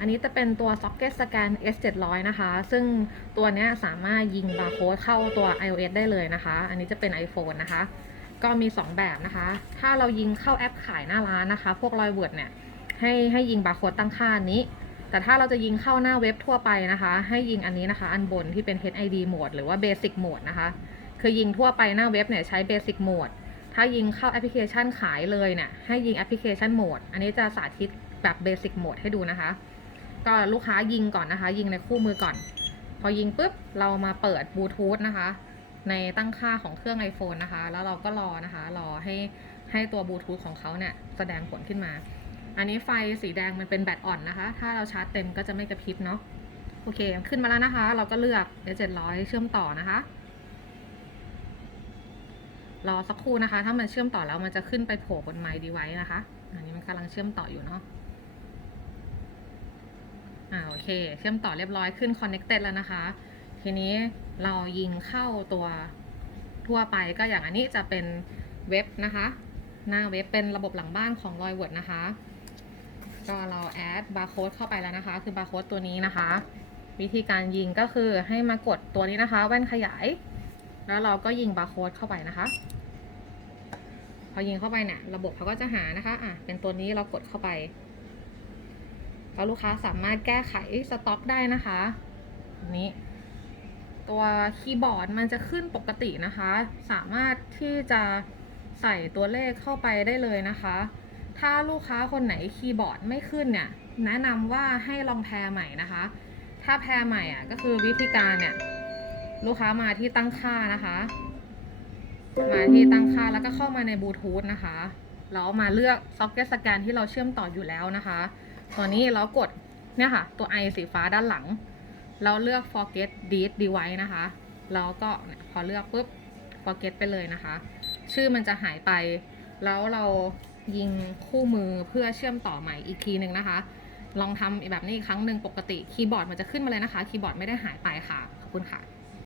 อันนี้จะเป็นตัว Socket Scan S700 นะคะ ซึ่งตัวนี้สามารถยิงบาร์โค้ดเข้าตัว iOS ได้เลยนะคะ อันนี้จะเป็น iPhone นะคะ ก็มี 2 แบบนะคะ ถ้าเรายิงเข้าแอปขายหน้าร้านนะคะ พวกรอยเวิร์ดเนี่ยให้ให้ยิงบาร์โค้ดตั้งค่านี้ แต่ถ้าเราจะยิงเข้าหน้าเว็บทั่วไปนะคะ ให้ยิงอันนี้นะคะ อันบนที่เป็น HID Mode หรือว่า Basic Mode นะคะ คือยิงทั่วไปหน้าเว็บเนี่ยใช้ Basic Mode ถ้ายิงเข้าแอปพลิเคชันขายเลยเนี่ยให้ยิงแอปพลิเคชันโหมด อันนี้จะสาธิตแบบเบสิกโหมดให้ดูนะคะ ก็ลูกค้ายิงก่อนนะคะ ยิงในคู่มือก่อน พอยิงปุ๊บเรามาเปิดบลูทูธนะคะ ในตั้งค่าของเครื่อง iPhone นะคะ แล้วเราก็รอนะคะ รอให้ให้ตัวบลูทูธของเขาเนี่ยแสดงผลขึ้นมา อันนี้ไฟสีแดงมันเป็นแบตอ่อนนะคะ ถ้าเราชาร์จเต็มก็จะไม่กระพริบเนาะโอเคขึ้นมาแล้วนะคะ เราก็เลือก S700 เชื่อมต่อนะคะรอสักครู่นะคะ ถ้ามันเชื่อมต่อแล้วมันจะขึ้นไปโผล่บนไมค์ดีไว้นะคะ อันนี้มันกำลังเชื่อมต่ออยู่เนาะ อ่าโอเค เชื่อมต่อเรียบร้อยขึ้น connected แล้วนะคะ ทีนี้เรายิงเข้าตัวทั่วไปก็อย่างอันนี้จะเป็นเว็บนะคะ หน้าเว็บเป็นระบบหลังบ้านของ r o y w o r d นะคะ ก็เราแอดบาร์โค้ดเข้าไปแล้วนะคะ คือบาร์โค้ดตัวนี้นะคะ วิธีการยิงก็คือให้มากดตัวนี้นะคะ แว่นขยาย แล้วเราก็ยิงบาร์โค้ดเข้าไปนะคะพอยิงเข้าไปเนี่ยระบบเขาก็จะหานะคะ อะ เป็นตัวนี้เรากดเข้าไป แล้วลูกค้าสามารถแก้ไขสต็อกได้นะคะนี้ตัวคีย์บอร์ดมันจะขึ้นปกตินะคะ สามารถที่จะใส่ตัวเลขเข้าไปได้เลยนะคะ ถ้าลูกค้าคนไหนคีย์บอร์ดไม่ขึ้นเนี่ย แนะนำว่าให้ลองแพรใหม่นะคะ ถ้าแพรใหม่อะก็คือวิธีการเนี่ย ลูกค้ามาที่ตั้งค่านะคะ มาที่ตั้งค่าแล้วก็เข้ามาในบลูทูธนะคะแล้วมาเลือก Socket Scan ที่เราเชื่อมต่ออยู่แล้วนะคะ ตัวนี้เรากดเนี่ยค่ะ ตัว i สีฟ้าด้านหลัง เราเลือก forget delete device นะคะแล้วก็พอเลือกปุ๊บ forget ไปเลยนะคะ ชื่อมันจะหายไป แล้วเรายิงคู่มือเพื่อเชื่อมต่อใหม่อีกทีหนึ่งนะคะ ลองทำแบบนี้อีกครั้งหนึ่งปกติคีย์บอร์ดมันจะขึ้นมาเลยนะคะ คีย์บอร์ดไม่ได้หายไปค่ะ ขอบคุณค่ะ